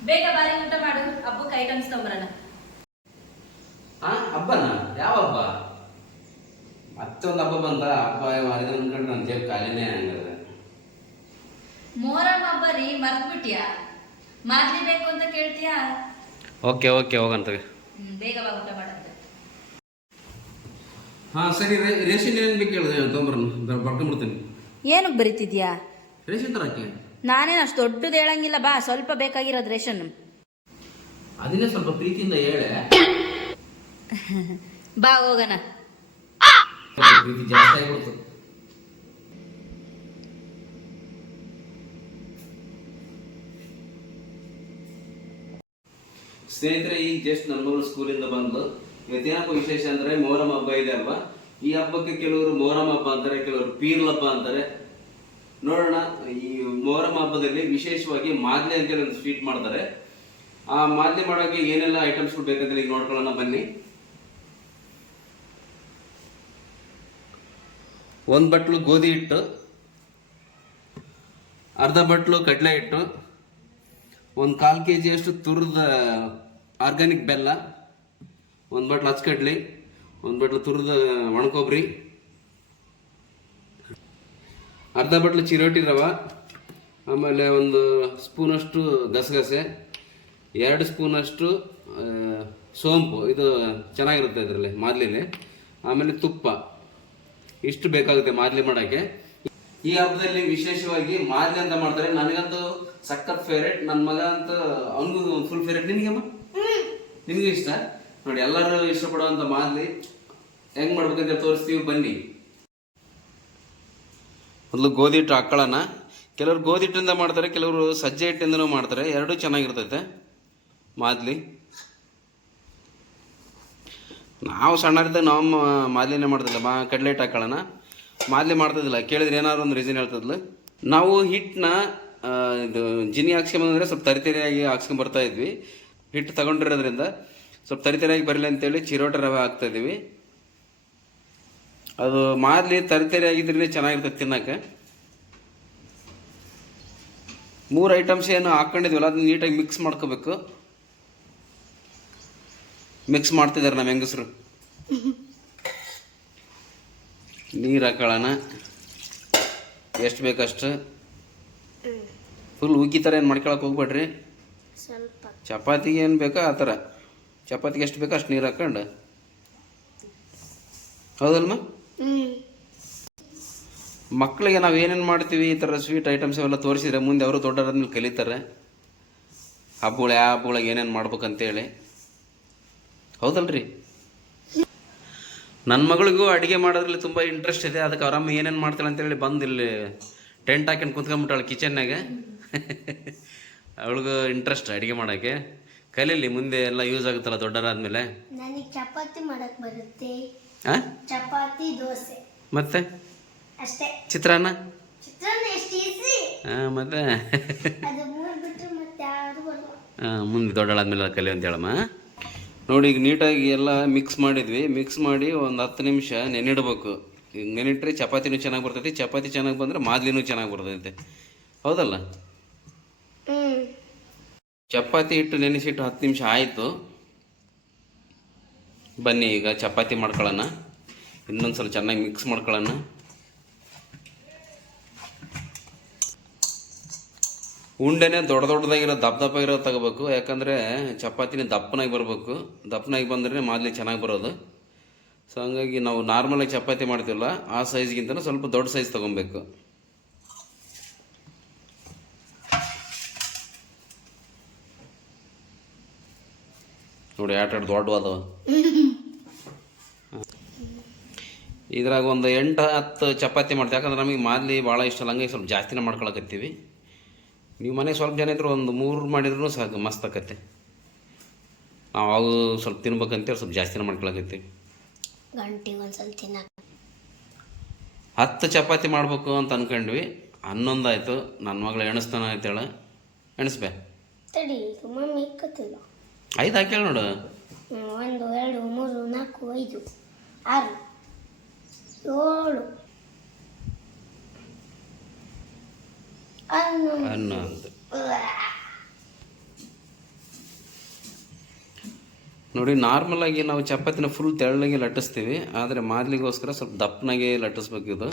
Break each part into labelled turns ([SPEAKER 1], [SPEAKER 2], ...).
[SPEAKER 1] ಬೇಗ ಬಾರಿ ಊಟ ಮಾಡು. ಹಬ್ಬಕ್ಕೆ ಐಟಮ್ಸ್ ತಗೊಂಬರೋಣ
[SPEAKER 2] ಆ ಹಬ್ಬನ ಯಾವ ಹಬ್ಬ ಮತ್ತೊಂದು ಹಬ್ಬ ಬಂತ ಹಬ್ಬ ಅದನ್ನ ಅನ್ಕೊಂಡು ನನ್ನ ಜೇಬ್ ಖಾಲಿನೇ ಹಂಗದ
[SPEAKER 1] ಮೊಹರಂ ಹಬ್ಬ ರೀ ಮರ್ತ್ಬಿಟ್ಯಾ ಮಾದ್ಲಿ ಬೇಕು ಅಂತ ಕೇಳ್ತೀಯಾ?
[SPEAKER 2] ಓಕೆ ಓಕೆ ಹೋಗಂತವೆ
[SPEAKER 1] ಹ್ಮ್, ಬೇಗ ಬಾ ಊಟ ಮಾಡಂತ.
[SPEAKER 2] ಹಾ ಸರಿ ರೇ- ರೇಷನ್ ಏನೇನು ಬೇಕು ಹೇಳಿದೆ ತೊಂಬರನ್ನು ಬರ್ಕೊಂಡ್ಬಿಡ್ತೀನಿ.
[SPEAKER 1] ಏನಕ್ಕೆ ಬರೀತಿದ್ಯಾ?
[SPEAKER 2] ರೇಷನ್ ತರಕ್ಕೆ
[SPEAKER 1] ನಾನೇನು ಅಷ್ಟು ದೊಡ್ಡದು ಹೇಳಂಗಿಲ್ಲ ಬಾ ಸ್ವಲ್ಪ ಬೇಕಾಗಿರೋದು ರೇಷನ್.
[SPEAKER 2] ಅದನ್ನೇ ಸ್ವಲ್ಪ ಪ್ರೀತಿಯಿಂದ ಹೇಳೆ.
[SPEAKER 1] ಬಾ ಹೋಗೋಣ.
[SPEAKER 2] ಪ್ರೀತಿ ಜಾಸ್ತಿ ಆಗ್ಬಿಡ್ತು. ಸ್ನೇಹಿತರೆ ಈಗ ಜಸ್ಟ್ ನನ್ನ ಮಗಳು ಸ್ಕೂಲಿಂದ ಬಂದು ಇವತ್ತೇನಪ್ಪ ವಿಶೇಷ ಅಂದ್ರೆ ಮೊಹರಂ ಹಬ್ಬ ಇದೆ ಅಲ್ವಾ? ಈ ಹಬ್ಬಕ್ಕೆ ಕೆಲವರು ಮೊಹರಂ ಹಬ್ಬ ಅಂತಾರೆ ಕೆಲವರು ಪೀರ್ಲಪ್ಪ ಹಬ್ಬ ಅಂತಾರೆ. ನೋಡೋಣ. ಈ ಮೊಹರಂ ಹಬ್ಬದಲ್ಲಿ ವಿಶೇಷವಾಗಿ ಮಾದಲಿ ಅಂತ ಒಂದು ಸ್ವೀಟ್ ಮಾಡ್ತಾರೆ. ಆ ಮಾದಲಿ ಮಾಡೋಕೆ ಏನೆಲ್ಲ ಐಟಮ್ಸ್ ಬೇಕಂತ ಈಗ ನೋಡ್ಕೊಳ್ಳೋಣ, ಬನ್ನಿ. ಒಂದು ಬಟ್ಲು ಗೋಧಿ ಹಿಟ್ಟು, ಅರ್ಧ ಬಟ್ಲು ಕಡಲೆ ಹಿಟ್ಟು, ಒಂದು ಕಾಲು ಕೆ ಜಿಯಷ್ಟು ತುರಿದ ಆರ್ಗ್ಯಾನಿಕ್ ಬೆಲ್ಲ, ಒಂದು ಬಟ್ಲು ಹಚ್ಚಕಡ್ಲಿ ಒಂದು ಬಟ್ಲು ತುರಿದ ಒಣಕೊಬ್ಬರಿ ಅರ್ಧ ಬಟ್ಲು ಚಿರೋಟಿ ರವೆ, ಆಮೇಲೆ ಒಂದು ಸ್ಪೂನಷ್ಟು ಗಸಗಸೆ, ಎರಡು ಸ್ಪೂನಷ್ಟು ಸೋಂಪು. ಇದು ಚೆನ್ನಾಗಿರುತ್ತೆ ಇದರಲ್ಲಿ, ಮಾದಲಿಲಿ. ಆಮೇಲೆ ತುಪ್ಪ. ಇಷ್ಟು ಬೇಕಾಗುತ್ತೆ ಮಾದಲಿ ಮಾಡೋಕ್ಕೆ. ಈ ಹಬ್ಬದಲ್ಲಿ ವಿಶೇಷವಾಗಿ ಮಾದಲಿ ಅಂತ ಮಾಡ್ತಾರೆ. ನನಗಂತೂ ಸಖತ್ ಫೇವ್ರೇಟ್ ನನ್ನ ಮಗ ಅಂತ ಅವನಿಗೂ ಫುಲ್ ಫೇವ್ರೇಟ್ ನಿನಗಮ್ಮ? ನಿನಗೂ ಇಷ್ಟ? ನೋಡಿ, ಎಲ್ಲರೂ ಇಷ್ಟಪಡುವಂಥ ಮಾದಲಿ. ಹೆಂಗೆ ಮಾಡ್ಬೇಕಂತ ತೋರಿಸ್ತೀವಿ. ಬನ್ನಿ. ಮೊದಲು ಗೋಧಿ ಹಿಟ್ಟು ಹಾಕ್ಕೊಳ್ಳೋಣ ಕೆಲವರು ಗೋಧಿ ಹಿಟ್ಟಿಂದ ಮಾಡ್ತಾರೆ, ಕೆಲವರು ಸಜ್ಜೆ ಹಿಟ್ಟಿಂದನೂ ಮಾಡ್ತಾರೆ. ಎರಡೂ ಚೆನ್ನಾಗಿರ್ತೈತೆ. ಮಾದಲಿ. ನಾವು ಸಣ್ಣರಿದ್ದಾಗ ನಾವು ಮಾದಲಿನೇ ಮಾಡ್ತಿಲ್ಲ ಮಾ ಕಡಲೆ ಹಿಟ್ಟು ಹಾಕೊಳ್ಳೋಣ. ಮಾದಲಿ ಮಾಡ್ತಿದ್ದಿಲ್ಲ. ಕೇಳಿದ್ರೆ ಏನಾದ್ರು ಒಂದು ರೀಸನ್ ಹೇಳ್ತಿದ್ಲು. ನಾವು ಹಿಟ್ಟನ್ನ ಇದು ಜಿನಿ ಹಾಕ್ಸ್ಕೊಂಬಂದ್ರೆ ಸ್ವಲ್ಪ ತರಿತರಿಯಾಗಿ ಹಾಕ್ಸ್ಕೊಂಡ್ ಬರ್ತಾ ಇದ್ವಿ. ಹಿಟ್ಟು ತಗೊಂಡಿರೋದ್ರಿಂದ ಸ್ವಲ್ಪ ತರಿತರಿಯಾಗಿ ಬರಲಿ ಅಂತೇಳಿ ಚಿರೋಟ ರವೆ ಹಾಕ್ತಾ ಇದೀವಿ ಅದು ಮಾದ್ಲಿ ತರಕಾರಿ ಆಗಿದ್ರೆ ಚೆನ್ನಾಗಿರ್ತದೆ ತಿನ್ನಕ್ಕೆ. ಮೂರು ಐಟಮ್ಸ್ ಏನು ಹಾಕೊಂಡಿದ್ವಲ್ಲ ಅದನ್ನ ನೀಟಾಗಿ ಮಿಕ್ಸ್ ಮಾಡ್ಕೋಬೇಕು. ಮಿಕ್ಸ್ ಮಾಡ್ತಿದ್ದಾರೆ ನಮ್ಮ ಹೆಂಗಸರು. ನೀರು ಹಾಕೊಳ್ಳೋಣ. ಎಷ್ಟು ಬೇಕಷ್ಟು? ಫುಲ್ ಉಗ್ಗಿ ಥರ ಏನು ಮಾಡ್ಕೊಳಕ್ಕೆ ಹೋಗ್ಬೇಡ್ರಿ. ಚಪಾತಿಗೆ ಏನು ಬೇಕೋ ಆ ಥರ ಚಪಾತಿಗೆ ಎಷ್ಟು ಬೇಕೋ ಅಷ್ಟು ನೀರು ಹಾಕೊಂಡು. ಹೌದಲ್ಮ ಮಕ್ಕಳಿಗೆ ನಾವು ಏನೇನು ಮಾಡ್ತೀವಿ, ಈ ಥರ ಸ್ವೀಟ್ ಐಟಮ್ಸ್ ಅವೆಲ್ಲ ತೋರಿಸಿದ್ರೆ ಮುಂದೆ ಅವರು ದೊಡ್ಡರಾದ್ಮೇಲೆ ಕಲಿತಾರೆ. ಹಬ್ಬಗಳು ಯಾವ ಹಬ್ಬಗಳಿಗೆ ಏನೇನು ಮಾಡ್ಬೇಕಂತೇಳಿ. ಹೌದಲ್ರಿ? ನನ್ನ ಮಗಳಿಗೂ ಅಡುಗೆ ಮಾಡೋದ್ರಲ್ಲಿ ತುಂಬ ಇಂಟ್ರೆಸ್ಟ್ ಇದೆ, ಅದಕ್ಕೆ ಅವರಮ್ಮ ಏನೇನು ಮಾಡ್ತಾಳೆ ಅಂತೇಳಿ ಬಂದು ಇಲ್ಲಿ ಟೆಂಟ್ ಹಾಕೊಂಡು ಕುಂತ್ಕೊಂಡ್ಬಿಟ್ಟಾಳೆ ಕಿಚನ್ನಾಗ ಅವಳಿಗೂ ಇಂಟ್ರೆಸ್ಟ್ ಅಡುಗೆ ಮಾಡೋಕ್ಕೆ ಕಲೀಲಿ ಮುಂದೆ ಎಲ್ಲ ಯೂಸ್ ಆಗುತ್ತಲ್ಲ ದೊಡ್ಡರಾದ್ಮೇಲೆ
[SPEAKER 3] ನನಗೆ ಚಪಾತಿ ಮಾಡಕ್ ಬರುತ್ತೆ. ಚಪಾತಿ ದೋಸೆ.
[SPEAKER 2] ಮತ್ತೆ?
[SPEAKER 3] ಅಷ್ಟೇ.
[SPEAKER 2] ಚಿತ್ರಾನ್ನ?
[SPEAKER 3] ಚಿತ್ರಾನ್ನ ಎಷ್ಟು ಈಸಿ
[SPEAKER 2] ಮತ್ತೆ?
[SPEAKER 3] ಅದು ಮೂರು ಬಿಟ್ಟರೆ ಮತ್ತೆ ಯಾರು ಬರಲ್ಲ
[SPEAKER 2] ಆ, ಮುಂದೆ ದೊಡ್ಡಳಾದ್ಮೇಲೆ ಕಲಿ ಅಂತ ಹೇಳಮ್ಮ. ನೋಡಿ ಈಗ ನೀಟಾಗಿ ಎಲ್ಲ ಮಿಕ್ಸ್ ಮಾಡಿದ್ವಿ. ಮಿಕ್ಸ್ ಮಾಡಿ ಒಂದು ಹತ್ತು ನಿಮಿಷ ನೆನಿಡ್ಬೇಕು. ಈಗ ನೆನಿಟ್ರೆ ಚಪಾತಿನೂ ಚೆನ್ನಾಗಿ ಬರ್ತೈತಿ. ಚಪಾತಿ ಚೆನ್ನಾಗಿ ಬಂದರೆ ಮಾದಲಿನೂ ಚೆನ್ನಾಗಿ ಬರ್ತೈತೆ. ಹೌದಲ್ಲ?
[SPEAKER 3] ಹ್ಮ್.
[SPEAKER 2] ಚಪಾತಿ ಹಿಟ್ಟು ನೆನೆಸಿಟ್ಟು ಹತ್ತು ನಿಮಿಷ ಆಯಿತು. ಬನ್ನಿ ಈಗ ಚಪಾತಿ ಮಾಡ್ಕೊಳ್ಳೋಣ. ಇನ್ನೊಂದು ಸಲ ಚೆನ್ನಾಗಿ ಮಿಕ್ಸ್ ಮಾಡ್ಕೊಳ್ಳೋಣ. ಉಂಡೆನೇ ದೊಡ್ಡ ದೊಡ್ಡದಾಗಿರೋ, ದಪ್ಪ ದಪ್ಪ ಇರೋದು ತಗೋಬೇಕು. ಯಾಕಂದರೆ ಚಪಾತಿನ ದಪ್ಪನಾಗಿ ಬರಬೇಕು. ದಪ್ಪನಾಗಿ ಬಂದರೆ ಮಾದಲಿ ಚೆನ್ನಾಗಿ ಬರೋದು. ಸೊ ಹಂಗಾಗಿ ನಾವು ನಾರ್ಮಲಾಗಿ ಚಪಾತಿ ಮಾಡ್ತೀವಲ್ಲ, ಆ ಸೈಜ್ಗಿಂತ ಸ್ವಲ್ಪ ದೊಡ್ಡ ಸೈಜ್ ತೊಗೊಬೇಕು. ನೋಡಿ ಆಟ ದೊಡ್ಡ ಅದಾವ ಇದ್ರಾಗ ಒಂದು ಎಂಟು ಹತ್ತು ಚಪಾತಿ ಮಾಡ್ತೀವಿ. ಯಾಕಂದ್ರೆ ನಮಗೆ ಮಾದಲಿ ಭಾಳ ಇಷ್ಟ. ಅಲ್ಲ ಹಂಗಾಗಿ ಸ್ವಲ್ಪ ಜಾಸ್ತಿನೇ ಮಾಡ್ಕೊಳಕತ್ತೀವಿ. ನೀವು ಮನೆಗೆ ಸ್ವಲ್ಪ ಜನ ಇದ್ದರು ಒಂದು ಮೂರು ಮಾಡಿದ್ರು ಸಾಕು ಮಸ್ತ್ ಆಕತ್ತೆ. ನಾವು ಅವು ಸ್ವಲ್ಪ ತಿನ್ಬೇಕಂತೇಳಿ ಸ್ವಲ್ಪ ಜಾಸ್ತಿನೇ ಮಾಡ್ಕೊಳಕತ್ತೀವಿ. ಹತ್ತು ಚಪಾತಿ ಮಾಡಬೇಕು ಅಂತ ಅನ್ಕೊಂಡ್ವಿ. ಹನ್ನೊಂದು ಆಯಿತು. ನನ್ನ ಮಗಳು ಎಣಿಸ್ತಾನ ಆಯ್ತಾಳೆ ಎಣಿಸ್ಬೇ. ಐದು ಹಾಕ್ಯಾಳ ನೋಡು.
[SPEAKER 3] ಒಂದು ಎರಡು ಮೂರು ನಾಲ್ಕು ಐದು ಆರು ಏಳು ಹನ್ನೊಂದು
[SPEAKER 2] ನೋಡಿ ನಾರ್ಮಲ್ ಆಗಿ ನಾವು ಚಪಾತಿನ ಫುಲ್ ತೆಳ್ಳಗೆ ಲಟ್ಟಿಸ್ತೀವಿ. ಆದರೆ ಮಾದಲಿಗೋಸ್ಕರ ಸ್ವಲ್ಪ ದಪ್ಪನಾಗೆ ಲಟ್ಟಿಸ್ಬೇಕು ಇದು.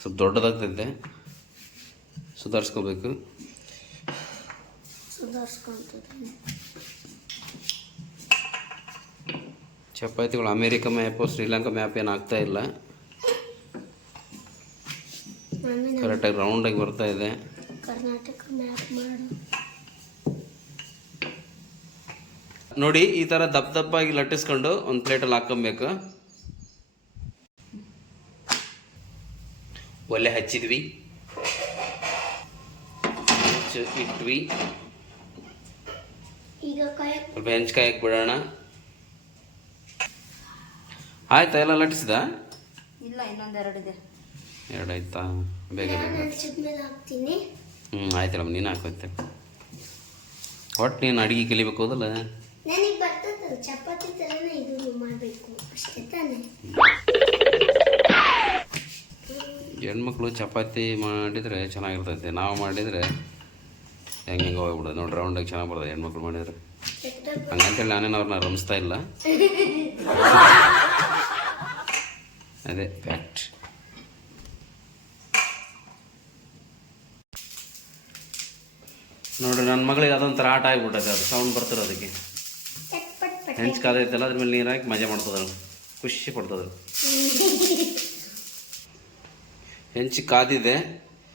[SPEAKER 2] ಸ್ವಲ್ಪ ದೊಡ್ಡದಾಗ್ತೈತೆ. ಸುಧಾರಿಸ್ಕೋಬೇಕು. ಚಪಾತಿಗಳು ಅಮೇರಿಕ ಮ್ಯಾಪು, ಶ್ರೀಲಂಕಾ ಮ್ಯಾಪ್ ಏನು ಆಗ್ತಾ ಇಲ್ಲ. ಕರೆಕ್ಟಾಗಿ ರೌಂಡಾಗಿ ಬರ್ತಾ ಇದೆ. ನೋಡಿ, ಈ ಥರ ದಪ್ಪ ದಪ್ಪಾಗಿ ಲಟ್ಟಿಸ್ಕೊಂಡು ಒಂದು ಪ್ಲೇಟಲ್ಲಿ ಹಾಕೊಬೇಕು ಒಲೆ ಹಚ್ಚಿದ್ವಿ. ಹಚ್ಚು ಇಟ್ವಿ.
[SPEAKER 3] ಈಗ
[SPEAKER 2] ಸ್ವಲ್ಪ ಹೆಂಚ್ಕಾಯಕ್ಕೆ ಬಿಡೋಣ. ಆಯ್ತಾ ಎಲ್ಲ ಲಟ್ಟಿಸಿದ?
[SPEAKER 1] ಇಲ್ಲ ಇನ್ನೊಂದೆರಡಿದೆ
[SPEAKER 2] ಆಯ್ತಾ ಬೇಗ ಬೇಗ.
[SPEAKER 3] ನಾನು ಹಚ್ಚಿದ್ಮೇಲೆ ಹಾಕ್ತೀನಿ.
[SPEAKER 2] ಹ್ಞೂ ನೀನು ಹಾಕೋತ್ತೆ ಒಟ್ಟು ನೀನು ಅಡುಗೆ ಕಲಿಬೇಕು ಹೋದಲ್ಲ?
[SPEAKER 3] ನನಗೆ ಬರ್ತದಲ್ಲ ಚಪಾತಿ ಥರನೇ ಇದು ಮಾಡಬೇಕು ಅಷ್ಟೇ ತಾನೇ.
[SPEAKER 2] ಹೆಣ್ಮಕ್ಳು ಚಪಾತಿ ಮಾಡಿದರೆ ಚೆನ್ನಾಗಿರ್ತೈತೆ. ನಾವು ಮಾಡಿದರೆ ಹೆಂಗೆ ಹೆಂಗೆ ಹೋಗ್ಬಿಡೋದು ನೋಡಿ ರೌಂಡಾಗಿ ಚೆನ್ನಾಗಿ ಬರ್ತದೆ ಹೆಣ್ಮಕ್ಳು ಮಾಡಿದ್ರೆ.
[SPEAKER 3] ಹಂಗಂತ
[SPEAKER 2] ಹಂಗಂತೇಳಿ ನಾನೇನು ಅವ್ರನ್ನ ರಮಿಸ್ತಾ ಇಲ್ಲ. ಅದೇ ಫ್ಯಾಕ್ಟ್ ನೋಡ್ರಿ ನನ್ನ ಮಗಳಿಗೆ ಅದೊಂಥರ ಆಟ ಆಗಿಬಿಟ್ಟೈತೆ ಅದು ಸೌಂಡ್ ಬರ್ತದೆ ಅದಕ್ಕೆ. ಹೆಂಚು ಕಾದೈತಲ್ಲ ಅದ್ರ ಮೇಲೆ ನೀರು ಹಾಕಿ ಮಜಾ ಮಾಡ್ತದಳು ಖುಷಿ ಪಡ್ತದ. ಹೆಂಚು ಕಾದಿದೆ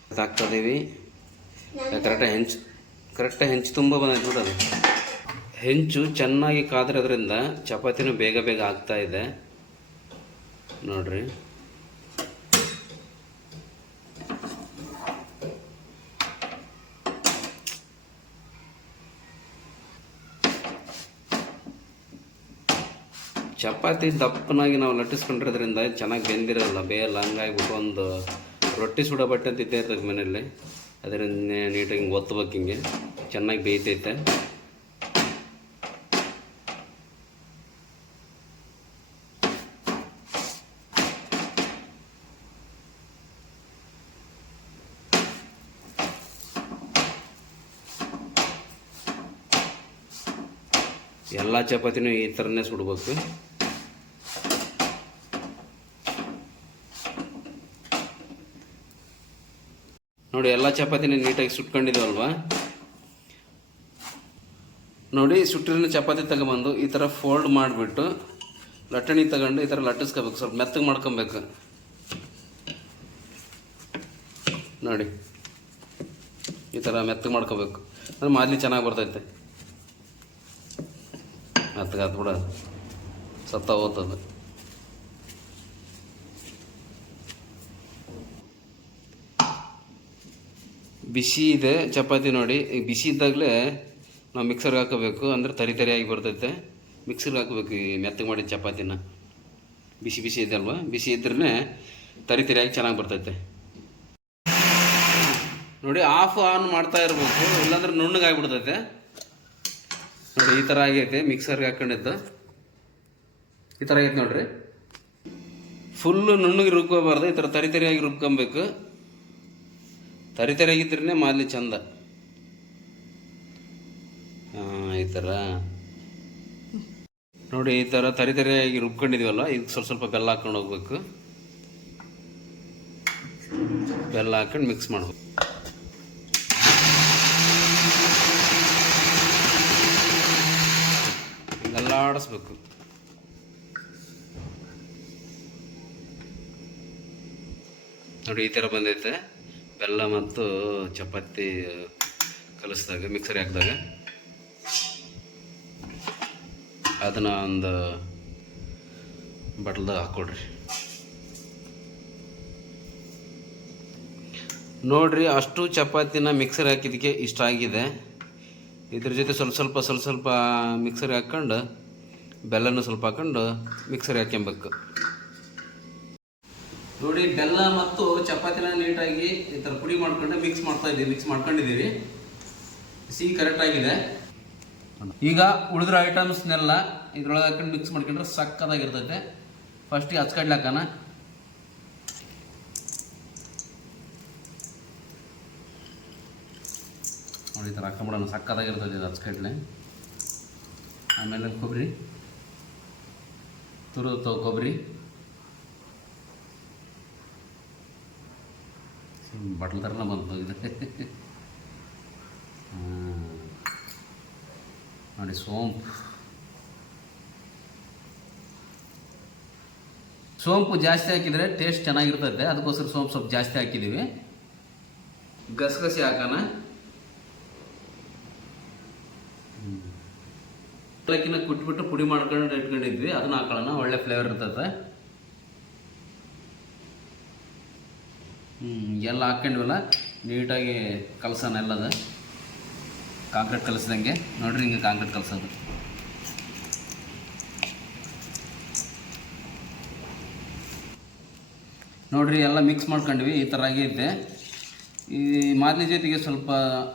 [SPEAKER 2] ಅದು ಹಾಕ್ತದೀವಿ ಕರೆಕ್ಟಾಗಿ ಹೆಂಚು ಕರೆಕ್ಟಾಗಿ ಹೆಂಚು ತುಂಬ ಬಂದೈತೆ ಅದು. ಹೆಂಚು ಚೆನ್ನಾಗಿ ಕಾದಿರೋದ್ರಿಂದ ಚಪಾತಿನೂ ಬೇಗ ಬೇಗ ಆಗ್ತಾ ಇದೆ. ನೋಡ್ರಿ. ಚಪಾತಿ ದಪ್ಪನಾಗಿ ನಾವು ಲಟ್ಟಿಸ್ಕೊಂಡಿರೋದ್ರಿಂದ ಚೆನ್ನಾಗಿ ಬೆಂದಿರಲ್ಲ, ಬೇಯಲ್ಲ. ಹಂಗಾಗ್ಬಿಟ್ಟು ಒಂದು ರೊಟ್ಟಿ ಸುಡೋ ಬಟ್ಟೆ ಅಂತ ಇದ್ದೇ ಇರ್ತದೆ ಮನೆಯಲ್ಲಿ. ಅದರಿಂದ ನೀಟಾಗಿ ಹಿಂಗೆ ಒತ್ತಬೇಕು ಹಿಂಗೆ. ಚೆನ್ನಾಗಿ ಬೇಯ್ತೈತೆ. ಎಲ್ಲ ಚಪಾತಿನೂ ಈ ಥರನೇ ಸುಡ್ಬೇಕು. ನೋಡಿ, ಎಲ್ಲ ಚಪಾತಿನೇ ನೀಟಾಗಿ ಸುಟ್ಕೊಂಡಿದ್ವಲ್ವಾ? ನೋಡಿ, ಸುಟ್ಟಿರೋ ಚಪಾತಿ ತಗೊಂಬಂದು ಈ ಥರ ಫೋಲ್ಡ್ ಮಾಡಿಬಿಟ್ಟು, ಲಟ್ಟಣಿ ತಗೊಂಡು ಈ ಥರ ಲಟ್ಟಿಸ್ಕೋಬೇಕು, ಸ್ವಲ್ಪ ಮೆತ್ತಗೆ ಮಾಡ್ಕೊಬೇಕು. ನೋಡಿ, ಈ ಥರ ಮೆತ್ತಗೆ ಮಾಡ್ಕೋಬೇಕು. ಅಂದ್ರೆ ಮಾದಲಿ ಚೆನ್ನಾಗಿ ಬರ್ತೈತೆ. ಹತ್ತು ಬಿಡ ಸತ್ತ ಬಿಸಿ ಇದೆ, ಚಪಾತಿ ನೋಡಿ. ಬಿಸಿ ಇದ್ದಾಗಲೇ ನಾವು ಮಿಕ್ಸರ್ಗೆ ಹಾಕೋಬೇಕು, ಅಂದರೆ ತರಿ ತರಿಯಾಗಿ ಬರ್ತೈತೆ. ಮಿಕ್ಸರ್ಗೆ ಹಾಕಬೇಕು ಈ ಮೆತ್ತಗೆ ಮಾಡಿದ ಚಪಾತಿನ. ಬಿಸಿ ಬಿಸಿ ಇದೆ ಅಲ್ವಾ? ಬಿಸಿ ಇದ್ರೇ ತರಿ ತರಿಯಾಗಿ ಚೆನ್ನಾಗಿ ಬರ್ತೈತೆ. ನೋಡಿ ಆಫ್ ಆನ್ ಮಾಡ್ತಾ ಇರಬೇಕು. ಇಲ್ಲಾಂದ್ರೆ ನುಣ್ಣಗಾಗ್ಬಿಡ್ತೈತೆ ನೋಡಿ, ಈ ಥರ ಆಗೈತೆ. ಮಿಕ್ಸರ್ಗೆ ಹಾಕೊಂಡಿದ್ದು. ಈ ಥರ ಆಗೈತೆ ನೋಡ್ರಿ. ಫುಲ್ಲು ನುಣ್ಣಗೆ ರುಬ್ಕೋಬಾರ್ದು. ಈ ಥರ ತರಿ ತರಿಯಾಗಿ ರುಬ್ಕೊಬೇಕು. ತರಿ ಮಾಲಿ ಚಂದ. ಈ ಥರ ನೋಡಿ, ಈ ಥರ ತರಿತರಿಯಾಗಿ ರುಬ್ಕೊಂಡಿದ್ದೀವಲ್ಲ ಈಗ ಸ್ವಲ್ಪ ಸ್ವಲ್ಪ ಬೆಲ್ಲ ಹಾಕೊಂಡು ಹೋಗ್ಬೇಕು. ಬೆಲ್ಲ ಹಾಕೊಂಡು ಮಿಕ್ಸ್ ಮಾಡ್ಬೇಕು. ಆಡಿಸ್ಬೇಕು. ನೋಡಿ, ಈ ಥರ ಬಂದೈತೆ. ಬೆಲ್ಲ ಮತ್ತು ಚಪಾತಿ ಕಲಿಸಿದಾಗ ಮಿಕ್ಸರ್ ಹಾಕಿದಾಗ. ಅದನ್ನ ಒಂದು ಬಟ್ಲ್ದಾಗ ಹಾಕ್ಕೊಡ್ರಿ. ನೋಡ್ರಿ, ಅಷ್ಟು ಚಪಾತಿನ ಮಿಕ್ಸರ್ ಹಾಕಿದ್ದಕ್ಕೆ ಇಷ್ಟ ಆಗಿದೆ. ಇದ್ರ ಜೊತೆ ಸ್ವಲ್ಪ ಸ್ವಲ್ಪ ಸ್ವಲ್ಪ ಸ್ವಲ್ಪ ಮಿಕ್ಸರ್ ಹಾಕ್ಕೊಂಡು, ಬೆಲ್ಲನೂ ಸ್ವಲ್ಪ ಹಾಕ್ಕೊಂಡು ಮಿಕ್ಸರ್ ಹಾಕ್ಕೊಬೇಕು ನೋಡಿ, ಬೆಲ್ಲ ಮತ್ತು ಚಪಾತಿನ ನೀಟಾಗಿ ಈ ಥರ ಪುಡಿ ಮಾಡ್ಕೊಂಡು ಮಿಕ್ಸ್ ಮಾಡ್ತಾ ಇದ್ದೀವಿ ಮಿಕ್ಸ್ ಮಾಡ್ಕೊಂಡಿದ್ದೀವಿ. ಸಿಹಿ ಕರೆಕ್ಟ್ ಆಗಿದೆ. ಈಗ ಉಳಿದಿರೋ ಐಟಮ್ಸ್ನೆಲ್ಲ ಇದ್ರೊಳಗೆ ಹಾಕೊಂಡು ಮಿಕ್ಸ್ ಮಾಡ್ಕೊಂಡ್ರೆ ಸಕ್ಕದಾಗಿರ್ತೈತೆ ಫಸ್ಟಿಗೆ ಹಚ್ಕಡ್ಲಿ ಹಾಕೋಣ. ನೋಡಿ, ಈ ಥರ ಹಾಕೊಂಬಿಡೋಣ. ಸಕ್ಕದಾಗಿರ್ತೈತೆ ಇದು ಹಚ್ಕಡ್ಲೆ ಆಮೇಲೆ ಕೊಬ್ಬರಿ. ತುರಿದು ಕೊಬ್ಬರಿ. ಬಟ್ಲ ಥರನ ಬಂತು ಹ್ಮ್. ನೋಡಿ ಸೋಂಪು. ಸೋಂಪು ಜಾಸ್ತಿ ಹಾಕಿದರೆ ಟೇಸ್ಟ್ ಚೆನ್ನಾಗಿರ್ತೈತೆ. ಅದಕ್ಕೋಸ್ಕರ ಸೋಂಪು ಸ್ವಲ್ಪ ಜಾಸ್ತಿ ಹಾಕಿದ್ದೀವಿ ಗಸಗಸೆ ಹಾಕೋಣ. ಕುಟ್ಬಿಟ್ಟು ಪುಡಿ ಮಾಡ್ಕೊಂಡು ಇಟ್ಕೊಂಡಿದ್ವಿ. ಅದನ್ನ ಹಾಕೊಳ್ಳೋಣ. ಒಳ್ಳೆ ಫ್ಲೇವರ್ ಇರ್ತೈತೆ. ಎಲ್ಲ ಹಾಕ್ಕೊಂಡಿವಲ್ಲ? ನೀಟಾಗಿ ಕಲಸೋಣ ಎಲ್ಲದ? ಕಾಂಕ್ರೀಟ್ ಕಲಸ್ದಂಗೆ. ನೋಡ್ರಿ ಹಿಂಗೆ ಕಾಂಕ್ರೀಟ್ ಕಲಸೋದು. ನೋಡ್ರಿ, ಎಲ್ಲ ಮಿಕ್ಸ್ ಮಾಡ್ಕೊಂಡ್ವಿ. ಈ ಥರ ಆಗೈತೆ ಈ ಮಾದಲಿ ಜೊತೆಗೆ ಸ್ವಲ್ಪ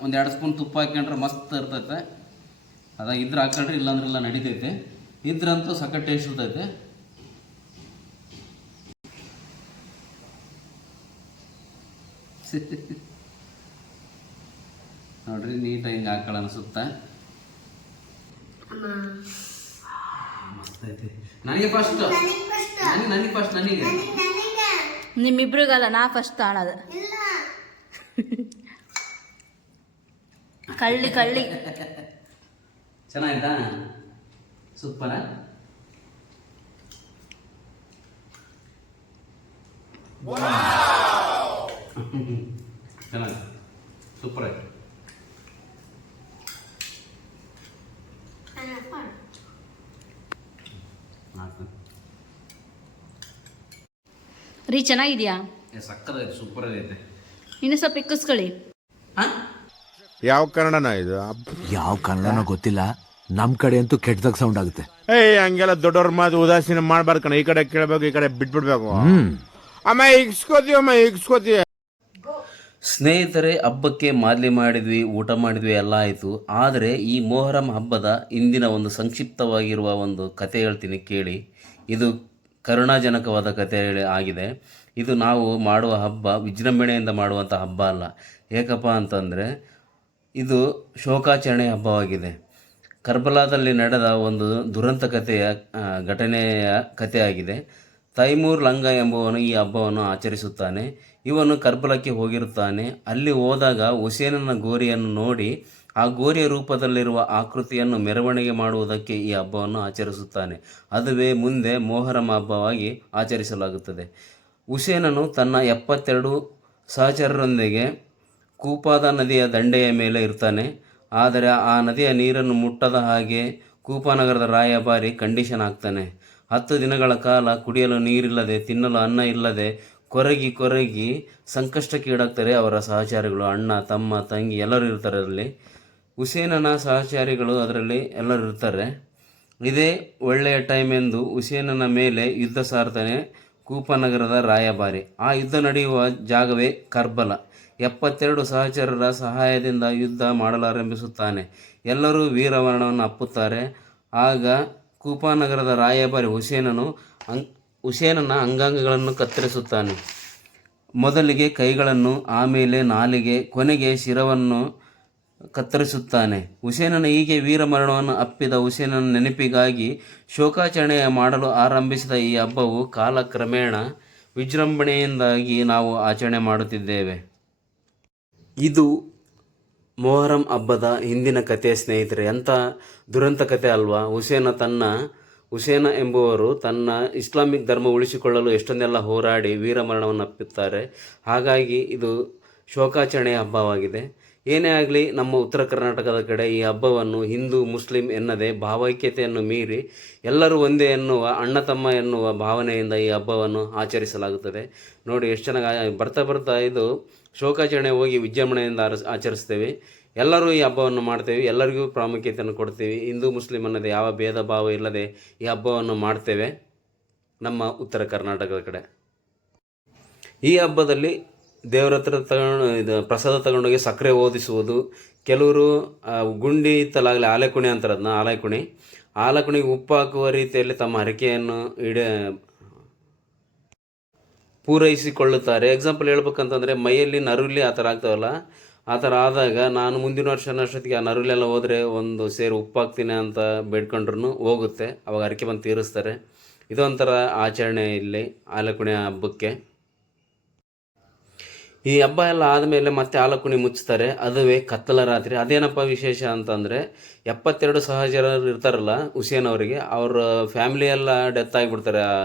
[SPEAKER 2] ಒಂದು ಎರಡು ಸ್ಪೂನ್ ತುಪ್ಪ ಹಾಕ್ಕೊಂಡ್ರೆ ಮಸ್ತ್ ಇರ್ತೈತೆ. ಅದ ಇದ್ರೆ ಹಾಕೊಂಡ್ರೆ ಇಲ್ಲಾಂದ್ರೆ ಇಲ್ಲ, ನಡಿತೈತೆ. ಇದ್ರಂತೂ ಸಖತ್ ಟೇಸ್ಟ್ ಇರ್ತೈತೆ. ನೋಡ್ರಿ ನೀಟಾಗಿ ಹಿಂಗೆ ಹಾಕಳ ಅನ್ಸುತ್ತ?
[SPEAKER 3] ಅಮ್ಮ.
[SPEAKER 2] ಮಸ್ತ್ ಐತೆ ನನಗೆ ಫಸ್ಟ್
[SPEAKER 3] ನನಗೆ ಫಸ್ಟ್
[SPEAKER 2] ನನಗೆ.
[SPEAKER 1] ನಿಮ್ಮಿಬ್ರಿಗಲ್ಲ ನಾ ಫಸ್ಟ್ ತಾಣದು.
[SPEAKER 3] ಇಲ್ಲ.
[SPEAKER 1] ಕಳ್ಳಿ ಕಳ್ಳಿ.
[SPEAKER 2] ಚೆನ್ನಾಗಿದ್ದ? ಸೂಪರ? ಚೆನ್ನಾಗಿ ಸೂಪರ್ ಆಯ್ತು.
[SPEAKER 1] ರೀ ಚೆನ್ನಾಗಿದ್ಯಾ?
[SPEAKER 2] ಸಕ್ಕದಾಯ್ತು ಸೂಪರ್ ಆಗೈತೆ
[SPEAKER 1] ಇನ್ನು ಸ್ವಲ್ಪ ಇಕ್ಕಿಸ್ಕೊಳ್ಳಿ
[SPEAKER 2] ಹಾಂ
[SPEAKER 4] ಯಾವ ಕನ್ನಡನ ಇದು.
[SPEAKER 5] ಯಾವ ಕನ್ನಡನೋ ಗೊತ್ತಿಲ್ಲ. ನಮ್ ಕಡೆ ಅಂತೂ ಕೆಟ್ಟದಾಗ ಸೌಂಡ್ ಆಗುತ್ತೆ.
[SPEAKER 4] ಏಯ್ ಹಂಗೆಲ್ಲ ದೊಡ್ಡವ್ರ ಮಾತು ಉದಾಸೀನ ಮಾಡ್ಬಾರ್ದು ಕಣ. ಈ ಕಡೆ ಕೇಳ್ಬೇಕು ಈ ಕಡೆ ಬಿಟ್ಬಿಡ್ಬೇಕು. ಅಮ್ಮ ಇಗ್ಸ್ಕೋತೀವಮ್ಮ ಇಗ್ಸ್ಕೋತೀವಿ
[SPEAKER 2] ಸ್ನೇಹಿತರೆ, ಹಬ್ಬಕ್ಕೆ ಮಾದಲಿ ಮಾಡಿದ್ವಿ, ಊಟ ಮಾಡಿದ್ವಿ, ಎಲ್ಲ ಆಯಿತು. ಆದರೆ ಈ ಮೊಹರಂ ಹಬ್ಬದ ಇಂದಿನ ಒಂದು ಸಂಕ್ಷಿಪ್ತವಾಗಿರುವ ಒಂದು ಕತೆ ಹೇಳ್ತೀನಿ ಕೇಳಿ. ಇದು ಕರುಣಾಜನಕವಾದ ಕತೆ ಹೇಳಿ- ಆಗಿದೆ. ಇದು ನಾವು ಮಾಡುವ ಹಬ್ಬ, ವಿಜೃಂಭಣೆಯಿಂದ ಮಾಡುವಂಥ ಹಬ್ಬ ಅಲ್ಲ. ಏಕಪ್ಪ ಅಂತಂದರೆ, ಇದು ಶೋಕಾಚರಣೆ ಹಬ್ಬವಾಗಿದೆ. ಕರ್ಬಲಾದಲ್ಲಿ ನಡೆದ ಒಂದು ದುರಂತ ಕಥೆಯ ಘಟನೆಯ ಕಥೆಯಾಗಿದೆ. ತೈಮೂರ್ ಲಂಗ ಎಂಬುವನು ಈ ಹಬ್ಬವನ್ನು ಆಚರಿಸುತ್ತಾನೆ. ಇವನು ಕರ್ಬಲಕ್ಕೆ ಹೋಗಿರುತ್ತಾನೆ. ಅಲ್ಲಿ ಹೋದಾಗ ಹುಸೇನನ ಗೋರಿಯನ್ನು ನೋಡಿ, ಆ ಗೋರಿಯ ರೂಪದಲ್ಲಿರುವ ಆಕೃತಿಯನ್ನು ಮೆರವಣಿಗೆ ಮಾಡುವುದಕ್ಕೆ ಈ ಹಬ್ಬವನ್ನು ಆಚರಿಸುತ್ತಾನೆ. ಅದುವೇ ಮುಂದೆ ಮೊಹರಂ ಹಬ್ಬವಾಗಿ ಆಚರಿಸಲಾಗುತ್ತದೆ. ಹುಸೇನನು ತನ್ನ ಎಪ್ಪತ್ತೆರಡು ಸಹಚರರೊಂದಿಗೆ ಕೂಪಾದ ನದಿಯ ದಂಡೆಯ ಮೇಲೆ ಇರ್ತಾನೆ. ಆದರೆ ಆ ನದಿಯ ನೀರನ್ನು ಮುಟ್ಟದ ಹಾಗೆ ಕೂಪಾನಗರದ ರಾಯಭಾರಿ ಕಂಡೀಷನ್ ಆಗ್ತಾನೆ ಹತ್ತು ದಿನಗಳ ಕಾಲ ಕುಡಿಯಲು ನೀರಿಲ್ಲದೆ, ತಿನ್ನಲು ಅನ್ನ ಇಲ್ಲದೆ ಕೊರಗಿ ಕೊರಗಿ ಸಂಕಷ್ಟಕ್ಕೀಡಾಗ್ತಾರೆ ಅವರ ಸಹಚಾರಿಗಳು, ಅಣ್ಣ, ತಮ್ಮ, ತಂಗಿ, ಎಲ್ಲರೂ ಇರ್ತಾರೆ ಅದರಲ್ಲಿ ಹುಸೇನನ ಸಹಚಾರಿಗಳು ಅದರಲ್ಲಿ ಎಲ್ಲರೂ ಇರ್ತಾರೆ. ಇದೇ ಒಳ್ಳೆಯ ಟೈಮ್ ಎಂದು ಹುಸೇನನ ಮೇಲೆ ಯುದ್ಧ ಸಾರ್ತಾನೆ, ಕೂಪನಗರದ ರಾಯಭಾರಿ. ಆ ಯುದ್ಧ ನಡೆಯುವ ಜಾಗವೇ ಕರ್ಬಲ. ಎಪ್ಪತ್ತೆರಡು ಸಹಚರರ ಸಹಾಯದಿಂದ ಯುದ್ಧ ಮಾಡಲಾರಂಭಿಸುತ್ತಾನೆ. ಎಲ್ಲರೂ ವೀರವರ್ಣವನ್ನು ಅಪ್ಪುತ್ತಾರೆ. ಆಗ ಕೂಪಾನಗರದ ರಾಯಭಾರಿ ಹುಸೇನನು ಹುಸೇನನ ಅಂಗಾಂಗಗಳನ್ನು ಕತ್ತರಿಸುತ್ತಾನೆ. ಮೊದಲಿಗೆ ಕೈಗಳನ್ನು, ಆಮೇಲೆ ನಾಲಿಗೆ, ಕೊನೆಗೆ ಶಿರವನ್ನು ಕತ್ತರಿಸುತ್ತಾನೆ. ಹುಸೇನನ ಹೀಗೆ ವೀರಮರಣವನ್ನು ಅಪ್ಪಿದ ಹುಸೇನನ ನೆನಪಿಗಾಗಿ ಶೋಕಾಚರಣೆ ಮಾಡಲು ಆರಂಭಿಸಿದ ಈ ಹಬ್ಬವು ಕಾಲಕ್ರಮೇಣ ವಿಜೃಂಭಣೆಯಿಂದಾಗಿ ನಾವು ಆಚರಣೆ ಮಾಡುತ್ತಿದ್ದೇವೆ. ಇದು ಮೊಹರಂ ಹಬ್ಬದ ಹಿಂದಿನ ಕಥೆ ಸ್ನೇಹಿತರೆ. ಎಂಥ ದುರಂತ ಕಥೆ ಅಲ್ವಾ? ಹುಸೇನ ತನ್ನ ಹುಸೇನ ಎಂಬುವರು ತನ್ನ ಇಸ್ಲಾಮಿಕ್ ಧರ್ಮ ಉಳಿಸಿಕೊಳ್ಳಲು ಎಷ್ಟೊಂದೆಲ್ಲ ಹೋರಾಡಿ ವೀರಮರಣವನ್ನು ಅಪ್ಪುತ್ತಾರೆ. ಹಾಗಾಗಿ ಇದು ಶೋಕಾಚರಣೆಯ ಹಬ್ಬವಾಗಿದೆ. ಏನೇ ಆಗಲಿ, ನಮ್ಮ ಉತ್ತರ ಕರ್ನಾಟಕದ ಕಡೆ ಈ ಹಬ್ಬವನ್ನು ಹಿಂದೂ, ಮುಸ್ಲಿಂ ಎನ್ನದೆ ಭಾವೈಕ್ಯತೆಯನ್ನು ಮೀರಿ ಎಲ್ಲರೂ ಒಂದೇ ಎನ್ನುವ, ಅಣ್ಣ ತಮ್ಮ ಎನ್ನುವ ಭಾವನೆಯಿಂದ ಈ ಹಬ್ಬವನ್ನು ಆಚರಿಸಲಾಗುತ್ತದೆ. ನೋಡಿ, ಎಷ್ಟು ಚೆನ್ನಾಗಿ ಬರ್ತಾ ಬರ್ತಾ ಇದು ಶೋಕಾಚರಣೆ ಹೋಗಿ ವಿಜೃಂಭಣೆಯಿಂದ ಆಚರಿಸ್ತೇವೆ. ಎಲ್ಲರೂ ಈ ಹಬ್ಬವನ್ನು ಮಾಡ್ತೇವೆ. ಎಲ್ಲರಿಗೂ ಪ್ರಾಮುಖ್ಯತೆಯನ್ನು ಕೊಡ್ತೀವಿ. ಹಿಂದೂ ಮುಸ್ಲಿಂ ಅನ್ನೋದು ಯಾವ ಭೇದ ಭಾವ ಇಲ್ಲದೆ ಈ ಹಬ್ಬವನ್ನು ಮಾಡ್ತೇವೆ. ನಮ್ಮ ಉತ್ತರ ಕರ್ನಾಟಕದ ಕಡೆ. ಈ ಹಬ್ಬದಲ್ಲಿ ದೇವರ ಹತ್ರ ತಗೊಂಡು, ಇದು ಪ್ರಸಾದ ತಗೊಂಡೋಗಿ ಸಕ್ಕರೆ ಓದಿಸುವುದು. ಕೆಲವರು ಗುಂಡಿ ಇತ್ತಲಾಗಲಿ ಆಲೆಕುಣಿ ಅಂತಾರೆ ಅದನ್ನ ಆಲೆಕುಣಿ. ಆಲೆಕುಣಿಗೆ ಉಪ್ಪು ಹಾಕುವ ರೀತಿಯಲ್ಲಿ ತಮ್ಮ ಹರಕೆಯನ್ನು ಇಡ ಪೂರೈಸಿಕೊಳ್ಳುತ್ತಾರೆ. ಎಕ್ಸಾಂಪಲ್ ಹೇಳ್ಬೇಕಂತಂದರೆ ಮೈಯಲ್ಲಿ ನರುಲಿ ಆ ಥರ ಆಗ್ತಾವಲ್ಲ ಆ ಥರ ಆದಾಗ ನಾನು ಮುಂದಿನ ವರ್ಷ ಅಷ್ಟೊತ್ತಿಗೆ ಆ ನರುಲೆಲ್ಲ ಹೋದರೆ ಒಂದು ಸೇರು ಉಪ್ಪಾಗ್ತೀನಿ ಅಂತ ಬೇಡ್ಕೊಂಡ್ರೂ ಹೋಗುತ್ತೆ. ಅವಾಗ ಅರಿಕೆ ಬಂದು ತೀರಿಸ್ತಾರೆ. ಇದೊಂಥರ ಆಚರಣೆ ಇಲ್ಲಿ ಆಲಕುಣಿ ಹಬ್ಬಕ್ಕೆ. ಈ ಹಬ್ಬ ಎಲ್ಲ ಆದಮೇಲೆ ಮತ್ತೆ ಆಲಕುಣಿ ಮುಚ್ಚುತ್ತಾರೆ ಅದುವೇ ಕತ್ತಲ ರಾತ್ರಿ. ಅದೇನಪ್ಪ ವಿಶೇಷ ಅಂತಂದರೆ, ಎಪ್ಪತ್ತೆರಡು ಸಹಚರರು ಇರ್ತಾರಲ್ಲ ಹುಸೇನ್ ಅವರಿಗೆ ಅವ್ರ ಫ್ಯಾಮಿಲಿ ಎಲ್ಲ ಡೆತ್ ಆಗಿಬಿಡ್ತಾರೆ ಆ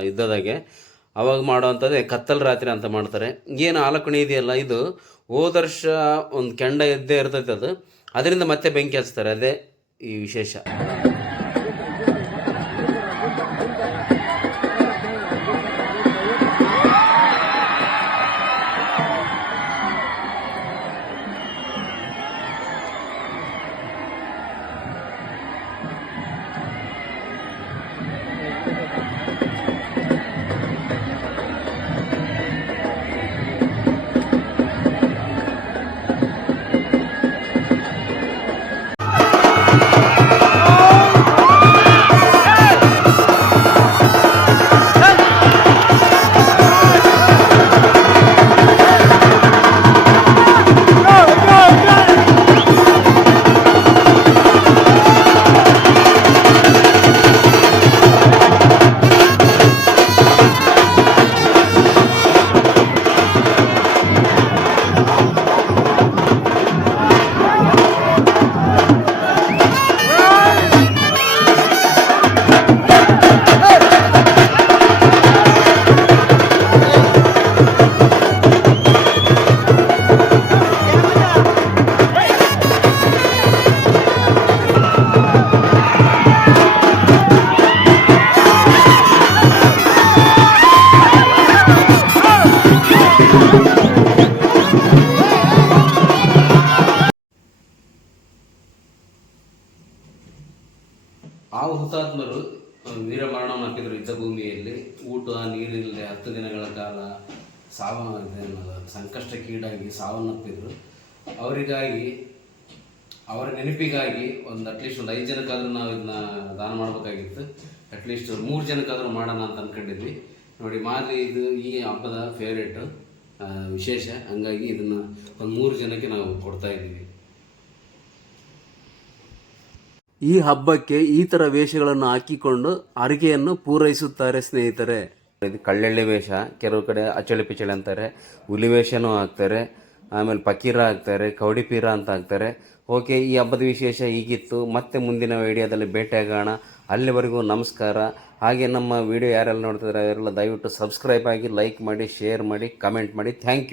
[SPEAKER 2] ಅವಾಗ ಮಾಡೋವಂಥದ್ದೇ ಕತ್ತಲ ರಾತ್ರಿ ಅಂತ ಮಾಡ್ತಾರೆ. ಏನು ಆಲಕುಣಿ ಇದೆಯಲ್ಲ, ಇದು ಹೋದ ವರ್ಷ ಒಂದು ಕೆಂಡ ಇದ್ದೇ ಇರ್ತೈತೆ ಅದು. ಅದರಿಂದ ಮತ್ತೆ ಬೆಂಕಿ ಹಚ್ತಾರೆ. ಅದೇ ಈ ವಿಶೇಷ. ಸಾವ ಇದೇನು ಸಂಕಷ್ಟಕ್ಕೀಡಾಗಿ ಸಾವನ್ನಪ್ಪಿದ್ರು ಅವರಿಗಾಗಿ, ಅವರ ನೆನಪಿಗಾಗಿ ಒಂದು ಅಟ್ಲೀಸ್ಟ್ ಒಂದು ಐದು ಜನಕ್ಕಾದ್ರೂ ನಾವು ಇದನ್ನ ದಾನ ಮಾಡಬೇಕಾಗಿತ್ತು. ಅಟ್ಲೀಸ್ಟ್ ಮೂರು ಜನಕ್ಕಾದ್ರೂ ಮಾಡೋಣ ಅಂತ ಅಂದ್ಕೊಂಡಿದ್ವಿ ನೋಡಿ ಮಾದರಿ ಇದು ಈ ಹಬ್ಬದ ಫೇವ್ರೇಟು ವಿಶೇಷ. ಹಂಗಾಗಿ ಇದನ್ನು ಒಂದು ಮೂರು ಜನಕ್ಕೆ ನಾವು ಕೊಡ್ತಾ ಇದ್ದೀವಿ.
[SPEAKER 5] ಈ ಹಬ್ಬಕ್ಕೆ ಈ ಥರ ವೇಷಗಳನ್ನು ಹಾಕಿಕೊಂಡು ಅರಿಗೆಯನ್ನು ಪೂರೈಸುತ್ತಾರೆ ಸ್ನೇಹಿತರೆ.
[SPEAKER 2] ಇದು ಕಳ್ಳೆಳ್ಳಿ ವೇಷ. ಕೆಲವು ಕಡೆ ಅಚಳಿ ಪಿಚಳಿ ಅಂತಾರೆ, ಹುಲಿ ವೇಷನೂ ಹಾಕ್ತಾರೆ, ಆಮೇಲೆ ಪಕೀರ ಹಾಕ್ತಾರೆ ಕೌಡಿಪೀರ ಅಂತ ಹಾಕ್ತಾರೆ. ಓಕೆ, ಈ ಹಬ್ಬದ ವಿಶೇಷ ಹೀಗಿತ್ತು. ಮತ್ತೆ ಮುಂದಿನ ವಿಡಿಯೋದಲ್ಲಿ ಭೇಟಿಯಾಗೋಣ. ಅಲ್ಲಿವರೆಗೂ ನಮಸ್ಕಾರ. ಹಾಗೆ ನಮ್ಮ ವಿಡಿಯೋ ಯಾರೆಲ್ಲ ನೋಡ್ತಿದ್ದಾರೆ, ಅವರೆಲ್ಲ ದಯವಿಟ್ಟು ಸಬ್ಸ್ಕ್ರೈಬ್ ಆಗಿ ಲೈಕ್ ಮಾಡಿ ಶೇರ್ ಮಾಡಿ ಕಮೆಂಟ್ ಮಾಡಿ. Thank you